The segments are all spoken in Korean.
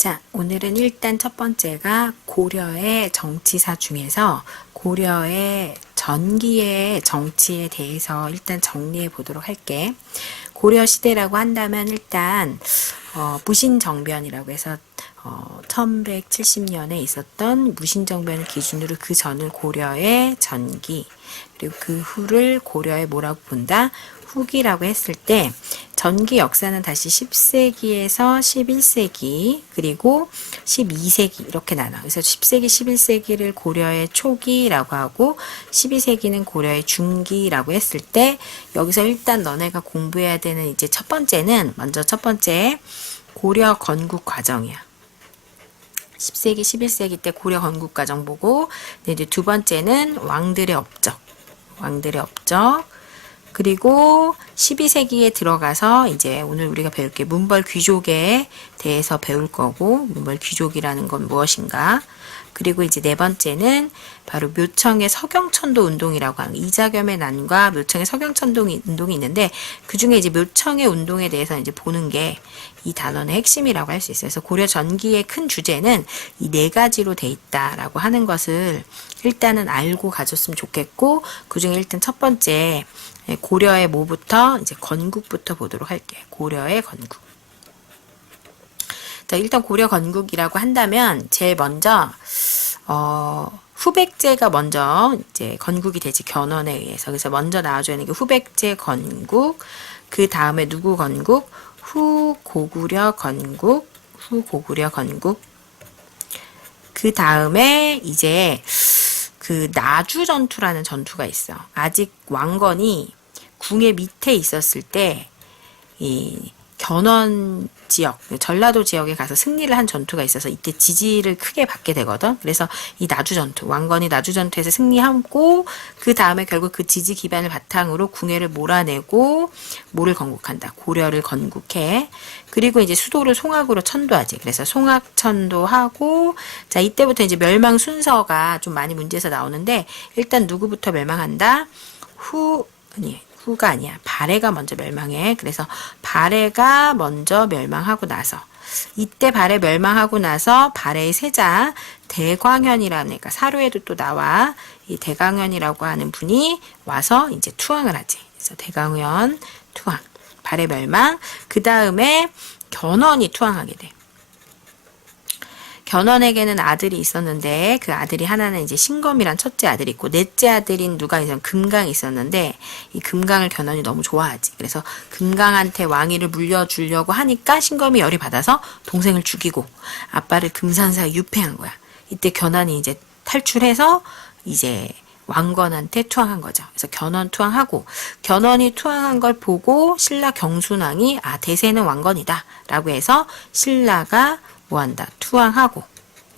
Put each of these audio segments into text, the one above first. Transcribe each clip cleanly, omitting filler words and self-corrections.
자, 오늘은 일단 첫 번째가 고려의 정치사 중에서 고려의 전기의 정치에 대해서 일단 정리해 보도록 할게. 고려 시대라고 한다면 일단 무신정변이라고 해서 1170년에 있었던 무신정변을 기준으로 그 전을 고려의 전기, 그리고 그 후를 고려의 뭐라고 본다? 후기라고 했을 때 전기 역사는 다시 10세기에서 11세기 그리고 12세기 이렇게 나눠. 그래서 10세기, 11세기를 고려의 초기라고 하고 12세기는 고려의 중기라고 했을 때 여기서 일단 너네가 공부해야 되는 이제 첫 번째는 먼저 첫 번째 고려 건국 과정이야. 10세기, 11세기 때 고려 건국 과정 보고 이제 두 번째는 왕들의 업적. 그리고 12세기에 들어가서 이제 오늘 우리가 배울 게 문벌 귀족에 대해서 배울 거고 문벌 귀족이라는 건 무엇인가. 그리고 이제 네 번째는 바로 묘청의 서경천도 운동이라고 하는 이자겸의 난과 묘청의 서경천도 운동이 있는데 그 중에 이제 묘청의 운동에 대해서 이제 보는 게 이 단원의 핵심이라고 할 수 있어요. 그래서 고려 전기의 큰 주제는 이 네 가지로 돼 있다라고 하는 것을 일단은 알고 가졌으면 좋겠고 그 중에 일단 첫 번째 고려의 뭐부터 이제 건국부터 보도록 할게요. 고려의 건국. 자, 일단 고려 건국이라고 한다면 제일 먼저 후백제가 먼저 이제 건국이 되지 견훤에 의해서. 그래서 먼저 나와줘야 하는 게 후백제 건국, 그 다음에 누구 건국? 후고구려 건국. 그 다음에 이제 그 나주 전투라는 전투가 있어. 아직 왕건이 궁의 밑에 있었을 때 이 견훤 지역, 전라도 지역에 가서 승리를 한 전투가 있어서 이때 지지를 크게 받게 되거든. 그래서 이 나주 전투, 왕건이 나주 전투에서 승리하고 그 다음에 결국 그 지지 기반을 바탕으로 궁예를 몰아내고 뭐를 건국한다? 고려를 건국해. 그리고 이제 수도를 송악으로 천도하지. 그래서 송악천도하고 자, 이때부터 이제 멸망 순서가 좀 많이 문제에서 나오는데 일단 누구부터 멸망한다? 후가 아니야. 발해가 먼저 멸망해. 그래서 발해가 먼저 멸망하고 나서 이때 발해 멸망하고 나서 발해의 세자 대광현이라는 그러니까 사료에도 또 나와 이 대광현이라고 하는 분이 와서 이제 투항을 하지. 그래서 대광현 투항, 발해 멸망. 그 다음에 견훤이 투항하게 돼. 견훤에게는 아들이 있었는데 그 아들이 하나는 이제 신검이란 첫째 아들이 있고 넷째 아들인 누가 있으면 금강이 있었는데 이 금강을 견훤이 너무 좋아하지. 그래서 금강한테 왕위를 물려주려고 하니까 신검이 열이 받아서 동생을 죽이고 아빠를 금산사에 유폐한 거야. 이때 견훤이 이제 탈출해서 이제 왕건한테 투항한 거죠. 그래서 견훤 투항하고 견훤이 투항한 걸 보고 신라 경순왕이 대세는 왕건이다 라고 해서 신라가 뭐한다? 투항하고.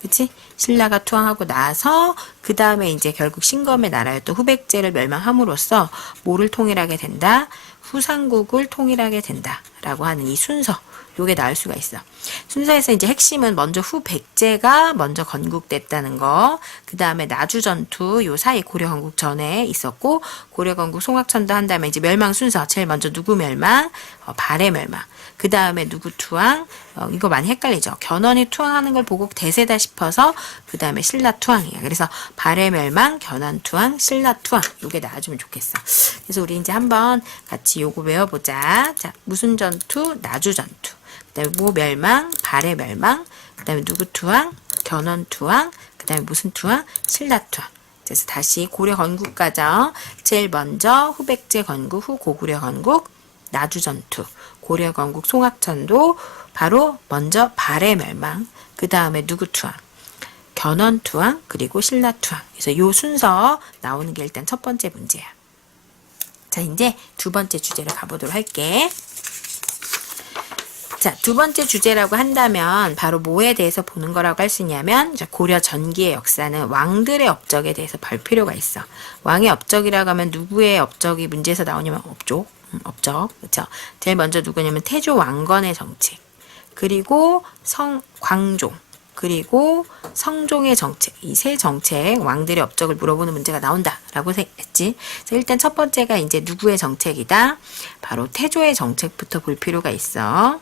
그치? 신라가 투항하고 나서 그 다음에 이제 결국 신검의 나라였던 후백제를 멸망함으로써 뭐를 통일하게 된다? 후삼국을 통일하게 된다 라고 하는 이 순서. 요게 나올 수가 있어. 순서에서 이제 핵심은 먼저 후백제가 먼저 건국됐다는 거. 그 다음에 나주전투 요 사이 고려 건국 전에 있었고 고려 건국 송악천도 한 다음에 이제 멸망 순서. 제일 먼저 누구 멸망? 발해 멸망. 그 다음에 누구 투항? 이거 많이 헷갈리죠. 견훤이 투항하는 걸 보고 대세다 싶어서 그 다음에 신라 투항이야. 그래서 발해 멸망, 견훤 투항, 신라 투항. 요게 나와주면 좋겠어. 그래서 우리 이제 한번 같이 요거 외워보자. 자, 무슨 전투? 나주 전투. 그 다음에 뭐 멸망, 발해 멸망, 그 다음에 누구 투항, 견훤 투항, 그 다음에 무슨 투항, 신라 투항. 그래서 다시 고려 건국 과정. 제일 먼저 후백제 건국, 후 고구려 건국, 나주 전투, 고려 건국 송악천도, 바로 먼저 발해 멸망, 그 다음에 누구 투항, 견훤 투항, 그리고 신라 투항. 그래서 요 순서 나오는 게 일단 첫 번째 문제야. 자, 이제 두 번째 주제로 가보도록 할게. 자, 두 번째 주제라고 한다면 바로 뭐에 대해서 보는 거라고 할 수 있냐면 고려 전기의 역사는 왕들의 업적에 대해서 볼 필요가 있어. 왕의 업적이라고 하면 누구의 업적이 문제에서 나오냐면 업적. 그렇죠? 제일 먼저 누구냐면 태조 왕건의 정책. 그리고 광종. 그리고 성종의 정책. 이 세 정책, 왕들의 업적을 물어보는 문제가 나온다라고 했지. 그래서 일단 첫 번째가 이제 누구의 정책이다? 바로 태조의 정책부터 볼 필요가 있어.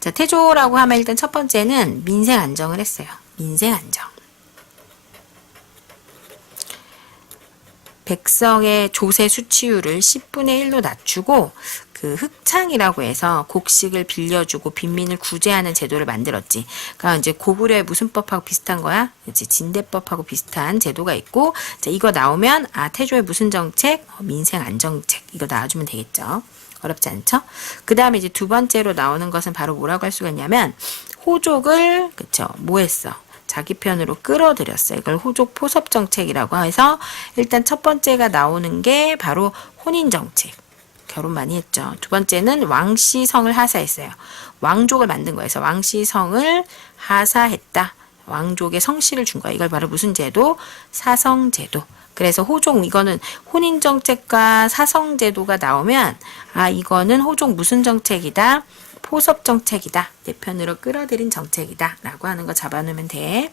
자, 태조라고 하면 일단 첫 번째는 민생 안정을 했어요. 민생 안정. 백성의 조세 수치율을 10분의 1로 낮추고 그 흑창이라고 해서 곡식을 빌려주고 빈민을 구제하는 제도를 만들었지. 그러니까 이제 고구려의 무슨 법하고 비슷한 거야? 그치? 진대법하고 비슷한 제도가 있고, 자, 이거 나오면 태조의 무슨 정책? 민생 안정책. 이거 나와주면 되겠죠. 어렵지 않죠? 그 다음에 이제 두 번째로 나오는 것은 바로 뭐라고 할 수가 있냐면 호족을 그쵸? 뭐 했어? 자기 편으로 끌어들였어요. 이걸 호족 포섭 정책이라고 해서 일단 첫 번째가 나오는 게 바로 혼인 정책. 결혼 많이 했죠. 두 번째는 왕씨성을 하사했어요. 왕족을 만든 거에서 왕씨성을 하사했다. 왕족의 성씨를 준 거야. 이걸 바로 무슨 제도? 사성제도. 그래서 호족 이거는 혼인 정책과 사성 제도가 나오면 이거는 호족 무슨 정책이다? 포섭 정책이다. 내 편으로 끌어들인 정책이다. 라고 하는 거 잡아놓으면 돼.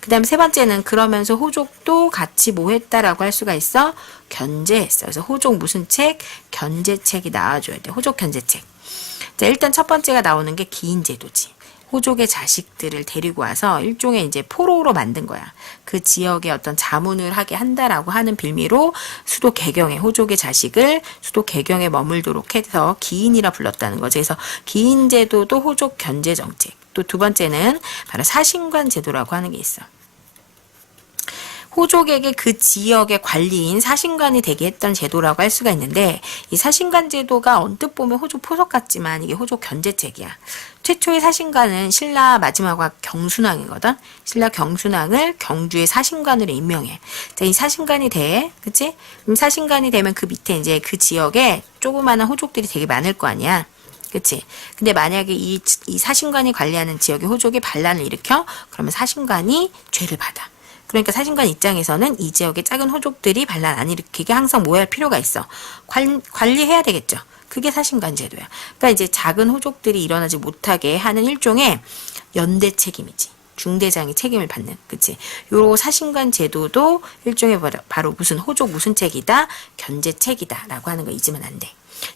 그 다음 세 번째는 그러면서 호족도 같이 뭐 했다라고 할 수가 있어? 견제했어. 그래서 호족 무슨 책? 견제책이 나와줘야 돼. 호족 견제책. 자, 일단 첫 번째가 나오는 게 기인제도지. 호족의 자식들을 데리고 와서 일종의 이제 포로로 만든 거야. 그 지역에 어떤 자문을 하게 한다라고 하는 빌미로 수도 개경에 호족의 자식을 수도 개경에 머물도록 해서 기인이라 불렀다는 거죠. 그래서 기인 제도도 호족 견제 정책. 또 두 번째는 바로 사신관 제도라고 하는 게 있어. 호족에게 그 지역의 관리인 사신관이 되게 했던 제도라고 할 수가 있는데 이 사신관 제도가 언뜻 보면 호족 포섭 같지만 이게 호족 견제책이야. 최초의 사신관은 신라 마지막과 경순왕이거든. 신라 경순왕을 경주의 사신관으로 임명해. 자, 이 사신관이 돼. 그치? 그럼 사신관이 되면 그 밑에 이제 그 지역에 조그마한 호족들이 되게 많을 거 아니야. 그치? 근데 만약에 이 사신관이 관리하는 지역의 호족이 반란을 일으켜? 그러면 사신관이 죄를 받아. 그러니까 사신관 입장에서는 이 지역의 작은 호족들이 반란 안 일으키게 항상 뭐 할 필요가 있어. 관리해야 되겠죠. 그게 사신관 제도야. 그러니까 이제 작은 호족들이 일어나지 못하게 하는 일종의 연대 책임이지. 중대장이 책임을 받는. 그치? 요 사신관 제도도 일종의 바로 무슨 호족 무슨 책이다? 견제책이다. 라고 하는 거 잊으면 안 돼.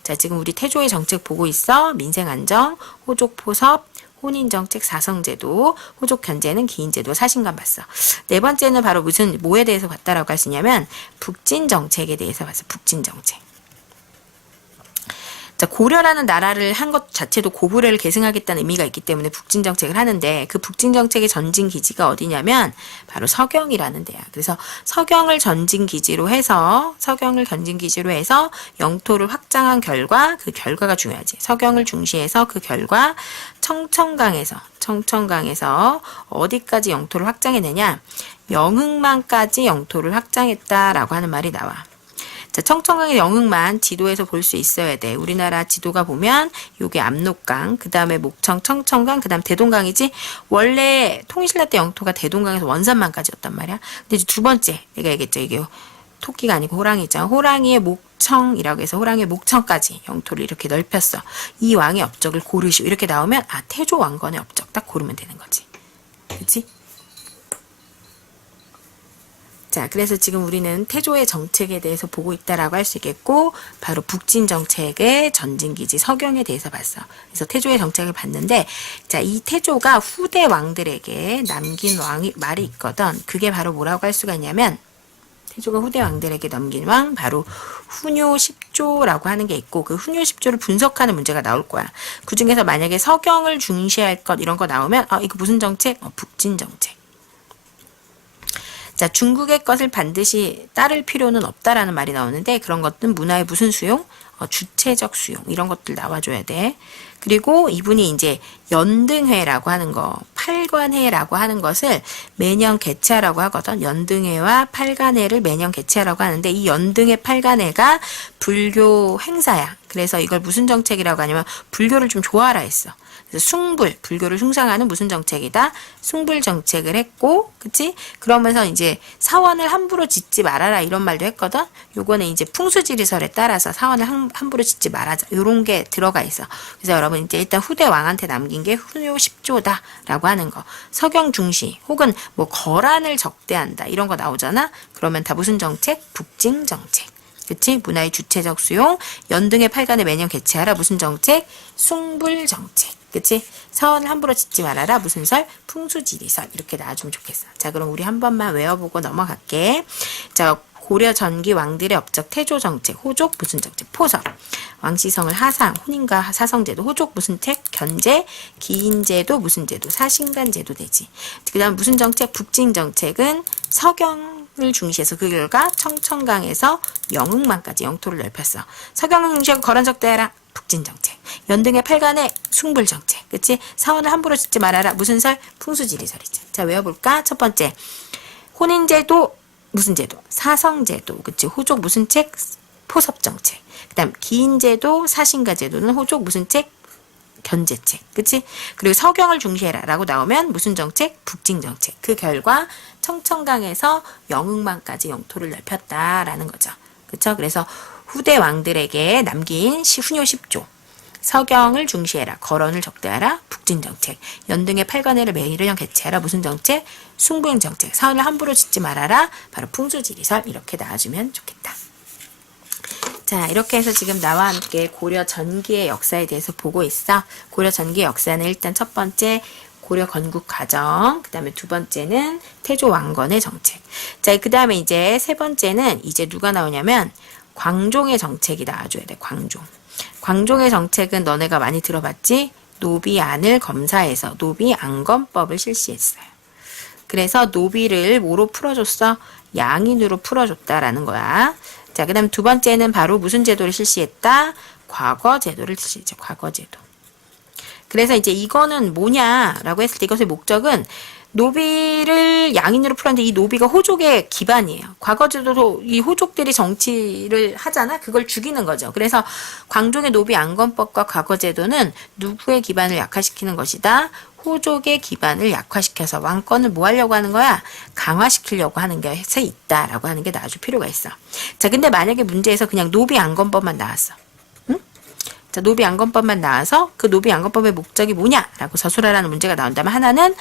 자, 지금 우리 태조의 정책 보고 있어. 민생안정, 호족포섭, 혼인정책, 사성제도, 호족견제는 기인제도, 사신관 봤어. 네 번째는 바로 뭐에 대해서 봤다라고 할 수 있냐면 북진정책에 대해서 봤어. 북진정책. 자, 고려라는 나라를 한 것 자체도 고구려를 계승하겠다는 의미가 있기 때문에 북진정책을 하는데 그 북진정책의 전진기지가 어디냐면 바로 서경이라는 데야. 그래서 서경을 전진기지로 해서 영토를 확장한 결과 그 결과가 중요하지. 서경을 중시해서 그 결과 청천강에서 어디까지 영토를 확장해내냐? 영흥만까지 영토를 확장했다라고 하는 말이 나와. 자, 청천강의 영흥만 지도에서 볼 수 있어야 돼. 우리나라 지도가 보면 요게 압록강, 그 다음에 목청, 청천강, 그 다음 대동강이지. 원래 통일신라 때 영토가 대동강에서 원산만까지였단 말이야. 근데 이제 두 번째 내가 얘기했죠. 이게 토끼가 아니고 호랑이잖아. 호랑이의 목청이라고 해서 호랑이의 목청까지 영토를 이렇게 넓혔어. 이 왕의 업적을 고르시오. 이렇게 나오면 태조 왕건의 업적 딱 고르면 되는 거지. 그치? 자, 그래서 지금 우리는 태조의 정책에 대해서 보고 있다라고 할 수 있겠고 바로 북진 정책의 전진기지 서경에 대해서 봤어. 그래서 태조의 정책을 봤는데 자, 이 태조가 후대 왕들에게 남긴 말이 있거든. 그게 바로 뭐라고 할 수가 있냐면 태조가 후대 왕들에게 넘긴 왕 바로 훈요 10조라고 하는 게 있고 그 훈요 10조를 분석하는 문제가 나올 거야. 그 중에서 만약에 서경을 중시할 것 이런 거 나오면 이거 무슨 정책? 북진 정책. 자, 중국의 것을 반드시 따를 필요는 없다라는 말이 나오는데 그런 것들은 문화의 무슨 수용? 주체적 수용 이런 것들 나와줘야 돼. 그리고 이분이 이제 연등회라고 하는 거, 팔관회라고 하는 것을 매년 개최하라고 하거든. 연등회와 팔관회를 매년 개최하라고 하는데 이 연등회 팔관회가 불교 행사야. 그래서 이걸 무슨 정책이라고 하냐면 불교를 좀 좋아하라 했어. 그래서 숭불, 불교를 숭상하는 무슨 정책이다? 숭불 정책을 했고, 그치? 그러면서 이제 사원을 함부로 짓지 말아라 이런 말도 했거든? 요거는 이제 풍수지리설에 따라서 사원을 함부로 짓지 말아자. 요런 게 들어가 있어. 그래서 여러분 이제 일단 후대 왕한테 남긴 게 훈요 10조다 라고 하는 거. 서경 중시 혹은 뭐 거란을 적대한다 이런 거 나오잖아? 그러면 다 무슨 정책? 북진 정책. 그치? 문화의 주체적 수용, 연등의 팔관에 매년 개최하라 무슨 정책? 숭불 정책. 그치? 선을 함부로 짓지 말아라. 무슨 설? 풍수지리설. 이렇게 나와주면 좋겠어. 자, 그럼 우리 한 번만 외워보고 넘어갈게. 자, 고려 전기 왕들의 업적 태조 정책, 호족 무슨 정책, 포섭, 왕시성을 하상, 혼인과 사성제도, 호족 무슨 책, 견제, 기인제도 무슨 제도, 사신간제도 되지. 그 다음 무슨 정책, 북진 정책은 서경을 중시해서 그 결과 청천강에서 영흥만까지 영토를 넓혔어. 서경을 중시하고 거란적대하라. 북진 정책. 연등의 팔간의 숭불 정책. 그치? 사원을 함부로 짓지 말아라. 무슨 설? 풍수지리설이죠. 자, 외워볼까? 첫 번째. 혼인제도 무슨 제도? 사성제도. 그치? 호족 무슨 책? 포섭정책. 그 다음 기인제도, 사신가제도는 호족 무슨 책? 견제책. 그치? 그리고 서경을 중시해라 라고 나오면 무슨 정책? 북진정책. 그 결과 청천강에서 영흥만까지 영토를 넓혔다라는 거죠. 그쵸? 그래서 후대 왕들에게 남긴 훈요 10조. 서경을 중시해라. 거론을 적대하라. 북진정책. 연등의 팔관회를 매일령 개최하라. 무슨 정책? 숭부행정책. 사원을 함부로 짓지 말아라. 바로 풍수지리설. 이렇게 나와주면 좋겠다. 자, 이렇게 해서 지금 나와 함께 고려 전기의 역사에 대해서 보고 있어. 고려 전기의 역사는 일단 첫 번째 고려 건국 과정, 그 다음에 두 번째는 태조 왕건의 정책. 자, 그 다음에 이제 세 번째는 이제 누가 나오냐면 광종의 정책이 나와줘야 돼. 광종. 광종의 정책은 너네가 많이 들어봤지? 노비안을 검사해서 노비안검법을 실시했어요. 그래서 노비를 뭐로 풀어줬어? 양인으로 풀어줬다라는 거야. 자, 그 다음 두 번째는 바로 무슨 제도를 실시했다? 과거제도를 실시했죠. 과거제도. 그래서 이제 이거는 뭐냐라고 했을 때 이것의 목적은 노비를 양인으로 풀었는데 이 노비가 호족의 기반이에요. 과거제도도 이 호족들이 정치를 하잖아. 그걸 죽이는 거죠. 그래서 광종의 노비 안건법과 과거제도는 누구의 기반을 약화시키는 것이다? 호족의 기반을 약화시켜서 왕권을 뭐 하려고 하는 거야? 강화시키려고 하는 것에 있다라고 하는 게 나와줄 필요가 있어. 자, 근데 만약에 문제에서 그냥 노비 안건법만 나왔어. 응? 자, 노비 안건법만 나와서 그 노비 안건법의 목적이 뭐냐라고 서술하라는 문제가 나온다면 하나는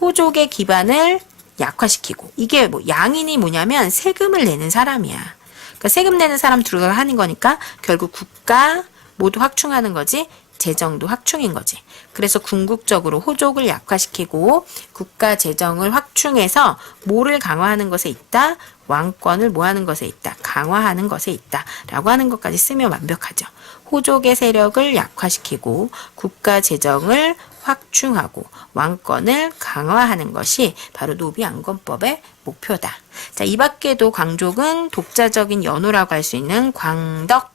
호족의 기반을 약화시키고, 이게 뭐 양인이 뭐냐면 세금을 내는 사람이야. 그러니까 세금 내는 사람 들어가 하는 거니까 결국 국가 모두 확충하는 거지. 재정도 확충인 거지. 그래서 궁극적으로 호족을 약화시키고 국가 재정을 확충해서 뭐를 강화하는 것에 있다? 왕권을 뭐 하는 것에 있다? 강화하는 것에 있다. 라고 하는 것까지 쓰면 완벽하죠. 호족의 세력을 약화시키고 국가 재정을 확충하고 왕권을 강화하는 것이 바로 노비안건법의 목표다. 자, 이 밖에도 광족은 독자적인 연호라고 할 수 있는 광덕,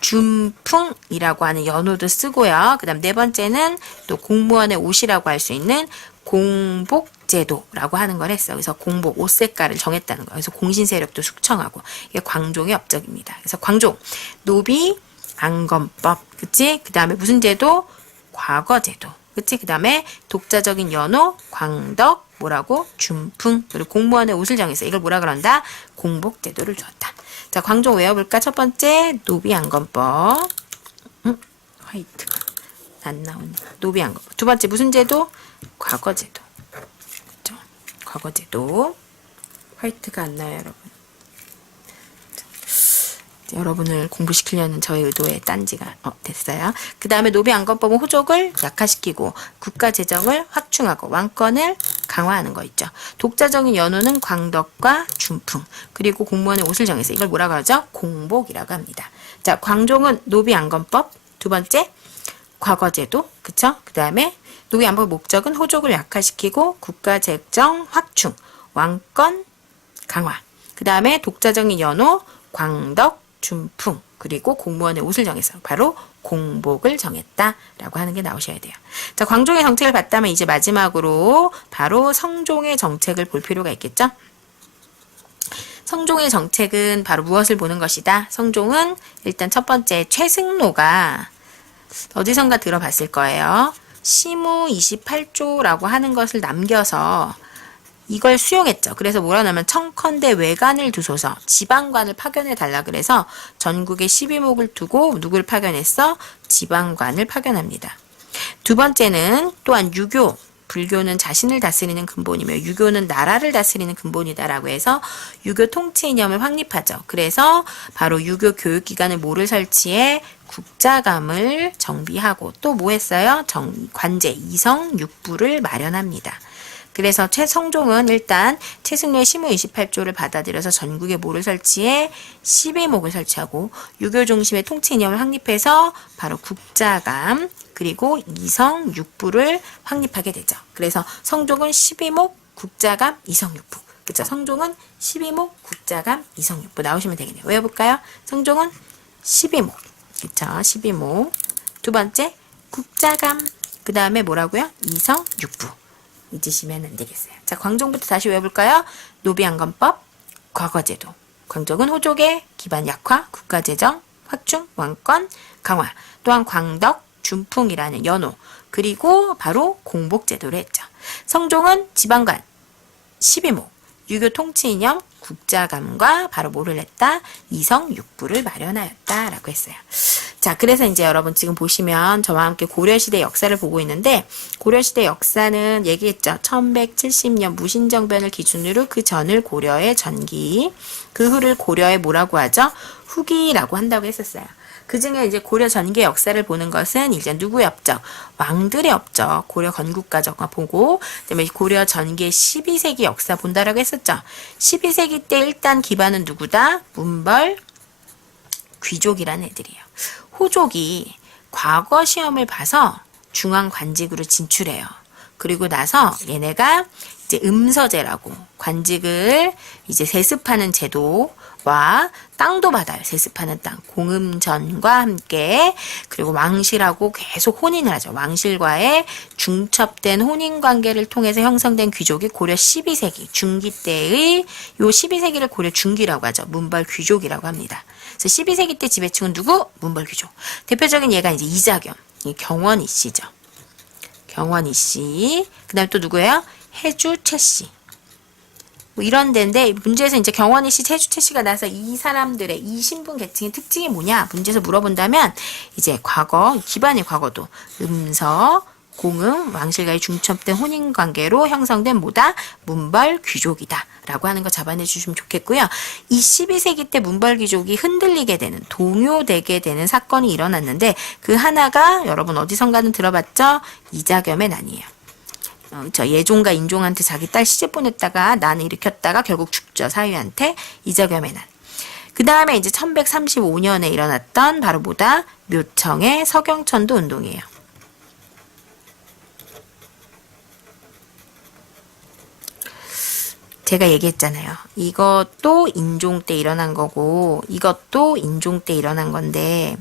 준풍이라고 하는 연호도 쓰고요. 그 다음 네 번째는 또 공무원의 옷이라고 할 수 있는 공복제도라고 하는 걸 했어. 그래서 공복, 옷 색깔을 정했다는 거예요. 그래서 공신 세력도 숙청하고. 이게 광종의 업적입니다. 그래서 광종, 노비, 안건법, 그치? 그 다음에 무슨 제도? 과거제도. 그치? 그 다음에 독자적인 연호, 광덕, 뭐라고? 준풍. 그리고 공무원의 옷을 정했어. 이걸 뭐라 그런다? 공복제도를 주었다. 자, 광종 외워볼까? 첫 번째, 노비안건법. 화이트가 안 나오네. 노비안건법. 두 번째, 무슨 제도? 과거제도. 그렇죠? 과거제도. 화이트가 안 나요, 여러분. 여러분을 공부시키려는 저의 의도의 딴지가 됐어요. 그 다음에 노비안건법은 호족을 약화시키고 국가 재정을 확충하고 왕권을 강화하는 거 있죠. 독자적인 연호는 광덕과 준풍, 그리고 공무원의 옷을 정해서 이걸 뭐라고 하죠? 공복이라고 합니다. 자, 광종은 노비안건법, 두 번째 과거제도, 그쵸? 그 다음에 노비안건법 목적은 호족을 약화시키고 국가 재정 확충, 왕권 강화. 그 다음에 독자적인 연호, 광덕, 준풍, 그리고 공무원의 옷을 정해서 바로 공복을 정했다라고 하는 게 나오셔야 돼요. 자, 광종의 정책을 봤다면 이제 마지막으로 바로 성종의 정책을 볼 필요가 있겠죠? 성종의 정책은 바로 무엇을 보는 것이다? 성종은 일단 첫 번째 최승로가 어디선가 들어봤을 거예요. 시무 28조라고 하는 것을 남겨서 이걸 수용했죠. 그래서 뭐라 하냐면 청컨대 외관을 두소서, 지방관을 파견해 달라 그래서 전국에 12목을 두고 누굴 파견했어? 지방관을 파견합니다. 두 번째는 또한 유교, 불교는 자신을 다스리는 근본이며 유교는 나라를 다스리는 근본이다라고 해서 유교 통치 이념을 확립하죠. 그래서 바로 유교 교육기관을 뭐를 설치해? 국자감을 정비하고 또 뭐 했어요? 관제 이성 육부를 마련합니다. 그래서 최성종은 일단 최승려의 시무 28조를 받아들여서 전국에 뭐를 설치해? 12목을 설치하고 유교 중심의 통치 이념을 확립해서 바로 국자감 그리고 이성 육부를 확립하게 되죠. 그래서 성종은 12목 국자감 이성 육부. 그쵸? 성종은 12목 국자감 이성 육부 나오시면 되겠네요. 외워볼까요? 성종은 12목. 그쵸? 12목. 두 번째 국자감. 그 다음에 뭐라고요? 이성 육부. 잊으시면 안 되겠어요. 자, 광종부터 다시 외워볼까요? 노비안건법, 과거제도. 광종은 호족의 기반 약화, 국가재정, 확충, 왕권, 강화. 또한 광덕, 준풍이라는 연호. 그리고 바로 공복제도를 했죠. 성종은 지방관, 12목, 유교 통치 이념, 국자감과 바로 뭐를 했다? 이성 육부를 마련하였다라고 했어요. 자, 그래서 이제 여러분 지금 보시면 저와 함께 고려시대 역사를 보고 있는데 고려시대 역사는 얘기했죠. 1170년 무신정변을 기준으로 그 전을 고려의 전기, 그 후를 고려의 뭐라고 하죠? 후기라고 한다고 했었어요. 그 중에 이제 고려 전기의 역사를 보는 것은 이제 누구의 업적? 왕들의 업적. 고려 건국가정과 보고, 그다음에 고려 전기의 12세기 역사 본다라고 했었죠. 12세기 때 일단 기반은 누구다? 문벌, 귀족이라는 애들이에요. 호족이 과거 시험을 봐서 중앙 관직으로 진출해요. 그리고 나서 얘네가 이제 음서제라고 관직을 이제 세습하는 제도와 땅도 받아요. 세습하는 땅. 공음전과 함께. 그리고 왕실하고 계속 혼인을 하죠. 왕실과의 중첩된 혼인관계를 통해서 형성된 귀족이 고려 12세기 중기 때의 요 12세기를 고려 중기라고 하죠. 문벌 귀족이라고 합니다. 그래서 12세기 때 지배층은 누구? 문벌 귀족. 대표적인 예가 이제 이자겸, 경원이 씨죠. 경원이 씨. 그 다음에 또 누구예요? 해주 최씨. 뭐 이런 데인데 문제에서 이제 경원이 씨, 해주 최씨가 나서 이 사람들의 이 신분 계층의 특징이 뭐냐? 문제에서 물어본다면 이제 과거, 기반의 과거도 음서, 공음, 왕실과의 중첩된 혼인관계로 형성된 뭐다? 문벌 귀족이다 라고 하는 거 잡아내 주시면 좋겠고요. 이 12세기 때 문벌 귀족이 흔들리게 되는, 동요되게 되는 사건이 일어났는데 그 하나가 여러분 어디선가는 들어봤죠? 이자겸의 난이에요. 저 예종과 인종한테 자기 딸 시집 보냈다가 난을 일으켰다가 결국 죽죠. 사위한테. 이자겸의 난. 그 다음에 이제 1135년에 일어났던 바로 뭐다? 묘청의 서경천도 운동이에요. 제가 얘기했잖아요. 이것도 인종 때 일어난 거고 이것도 인종 때 일어난 건데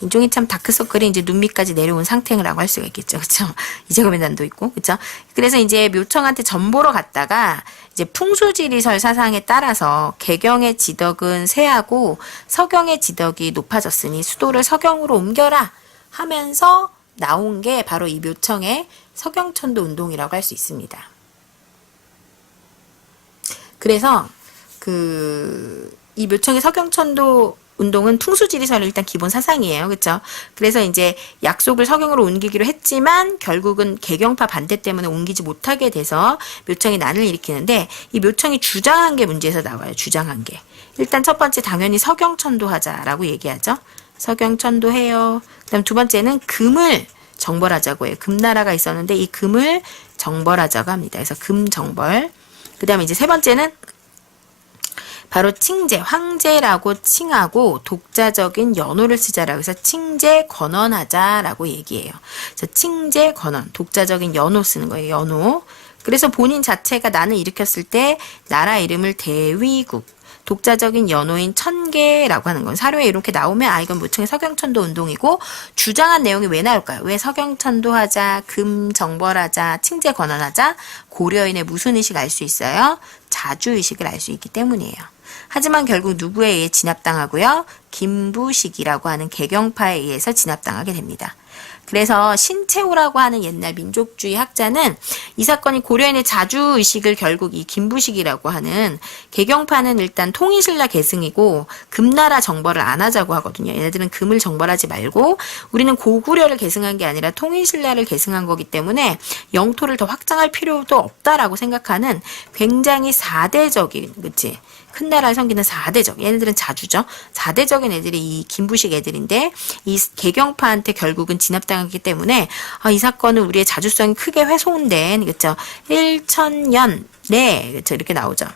인종이 참 다크서클이 이제 눈 밑까지 내려온 상태라고 할 수가 있겠죠. 그쵸? 이재검의 난도 있고. 그쵸? 그래서 이제 묘청한테 전보러 갔다가 이제 풍수지리설 사상에 따라서 개경의 지덕은 세하고 서경의 지덕이 높아졌으니 수도를 서경으로 옮겨라 하면서 나온 게 바로 이 묘청의 서경천도 운동이라고 할 수 있습니다. 그래서 이 묘청의 서경천도 운동은 풍수지리설의 일단 기본 사상이에요. 그렇죠? 그래서 이제 약속을 서경으로 옮기기로 했지만 결국은 개경파 반대 때문에 옮기지 못하게 돼서 묘청이 난을 일으키는데 이 묘청이 주장한 게 문제에서 나와요. 주장한 게. 일단 첫 번째 당연히 서경천도 하자라고 얘기하죠. 서경천도 해요. 그다음 두 번째는 금을 정벌하자고 해요. 금나라가 있었는데 이 금을 정벌하자고 합니다. 그래서 금정벌. 그 다음에 이제 세 번째는 바로 칭제, 황제라고 칭하고 독자적인 연호를 쓰자라고 해서 칭제 건언하자라고 얘기해요. 그래서 칭제 건언, 독자적인 연호 쓰는 거예요. 연호. 그래서 본인 자체가 난을 일으켰을 때 나라 이름을 대위국, 독자적인 연호인 천계라고 하는 건 사료에 이렇게 나오면 이건 묘청의 서경천도 운동이고 주장한 내용이 왜 나올까요? 왜 서경천도 하자, 금정벌하자, 칭제 건언하자, 고려인의 무슨 의식 알 수 있어요? 자주의식을 알 수 있기 때문이에요. 하지만 결국 누구에 의해 진압당하고요? 김부식이라고 하는 개경파에 의해서 진압당하게 됩니다. 그래서 신채호라고 하는 옛날 민족주의 학자는 이 사건이 고려인의 자주의식을 결국 이 김부식이라고 하는 개경파는 일단 통일신라 계승이고 금나라 정벌을 안 하자고 하거든요. 얘네들은 금을 정벌하지 말고 우리는 고구려를 계승한 게 아니라 통일신라를 계승한 거기 때문에 영토를 더 확장할 필요도 없다라고 생각하는 굉장히 사대적인, 그치? 큰 나라를 섬기는 4대적, 얘네들은 자주죠. 4대적인 애들이 이 김부식 애들인데 이 개경파한테 결국은 진압당하기 때문에 이 사건은 우리의 자주성이 크게 훼손된, 그렇죠? 1000년, 네, 그렇죠? 이렇게 나오죠.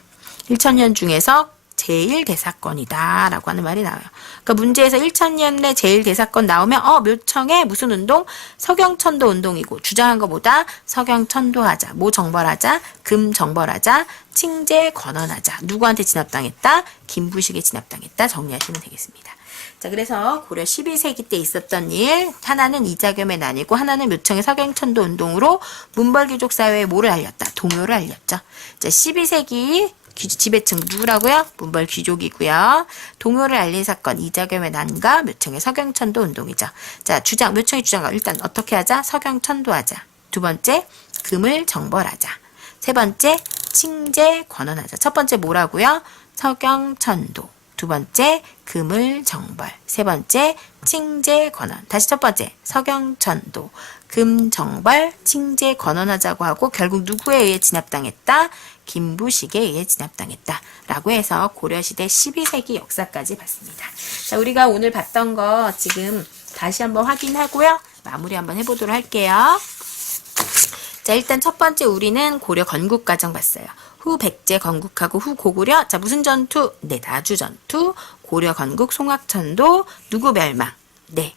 1000년 중에서 제1대사건이다 라고 하는 말이 나와요. 그러니까 문제에서 1000년 내 제1대사건 나오면 묘청의 무슨 운동? 서경천도 운동이고 주장한 것보다 서경천도하자, 뭐 정벌하자, 금 정벌하자, 칭제 건헌하자. 누구한테 진압당했다? 김부식에 진압당했다. 정리하시면 되겠습니다. 자, 그래서 고려 12세기 때 있었던 일, 하나는 이자겸에 나뉘고 하나는 묘청의 서경천도 운동으로 문벌귀족 사회에 뭐를 알렸다? 동요를 알렸죠. 자, 12세기 지배층 누구라고요? 문벌 귀족이고요. 동요를 알린 사건 이자겸의 난과 묘청의 서경천도 운동이죠. 자, 묘청의 주장과 일단 어떻게 하자? 서경천도하자. 두 번째, 금을 정벌하자. 세 번째, 칭제 권헌하자. 첫 번째 뭐라고요? 서경천도. 두 번째, 금을 정벌. 세 번째, 칭제 권헌. 다시 첫 번째, 서경천도. 금 정벌, 칭제 권헌하자고 하고 결국 누구에 의해 진압당했다? 김부식에 의해 진압당했다 라고 해서 고려시대 12세기 역사까지 봤습니다. 자, 우리가 오늘 봤던 거 지금 다시 한번 확인하고요. 마무리 한번 해보도록 할게요. 자, 일단 첫 번째 우리는 고려 건국과정 봤어요. 후 백제 건국하고 후 고구려. 자, 무슨 전투? 네, 나주 전투. 고려 건국 송악천도. 누구 멸망? 네,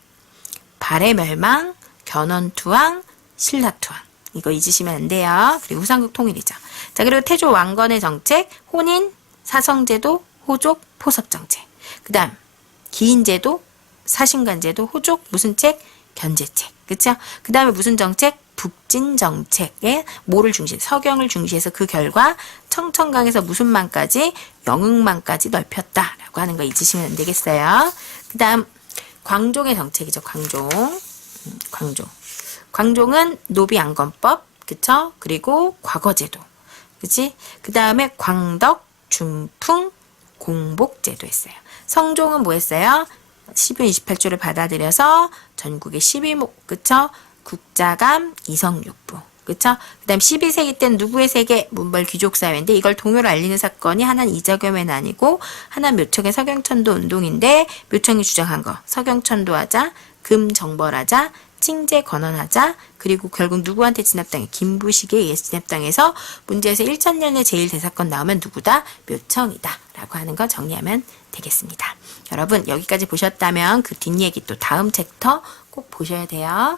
발해 멸망, 견훤투항, 신라투항. 이거 잊으시면 안 돼요. 그리고 후삼국 통일이죠. 자, 그리고 태조 왕건의 정책, 혼인, 사성제도, 호족, 포섭정책. 그 다음 기인제도, 사신관제도, 호족, 무슨 책? 견제책. 그쵸? 그 다음에 무슨 정책? 북진정책에 뭐를 중시해? 서경을 중시해서 그 결과 청천강에서 무슨 만까지? 영흥만까지 넓혔다라고 하는 거 잊으시면 안 되겠어요. 그 다음 광종의 정책이죠. 광종은 노비안건법, 그쵸? 그리고 과거제도, 그치? 그 다음에 광덕, 준풍, 공복제도 했어요. 성종은 뭐 했어요? 12분 28조를 받아들여서 전국의 12목, 그쵸? 국자감, 이성육부, 그쵸? 그 다음 12세기 때는 누구의 세계? 문벌 귀족사회인데 이걸 동요를 알리는 사건이 하나는 이자겸의 난이고 하나는 묘청의 서경천도 운동인데 묘청이 주장한 거 서경천도 하자, 금 정벌하자, 칭제 건헌하자, 그리고 결국 누구한테 진압당해? 김부식에 의해서 진압당해서 문제에서 1000년의 제1대사건 나오면 누구다? 묘청이다 라고 하는 거 정리하면 되겠습니다. 여러분 여기까지 보셨다면 그 뒷얘기 또 다음 챕터 꼭 보셔야 돼요.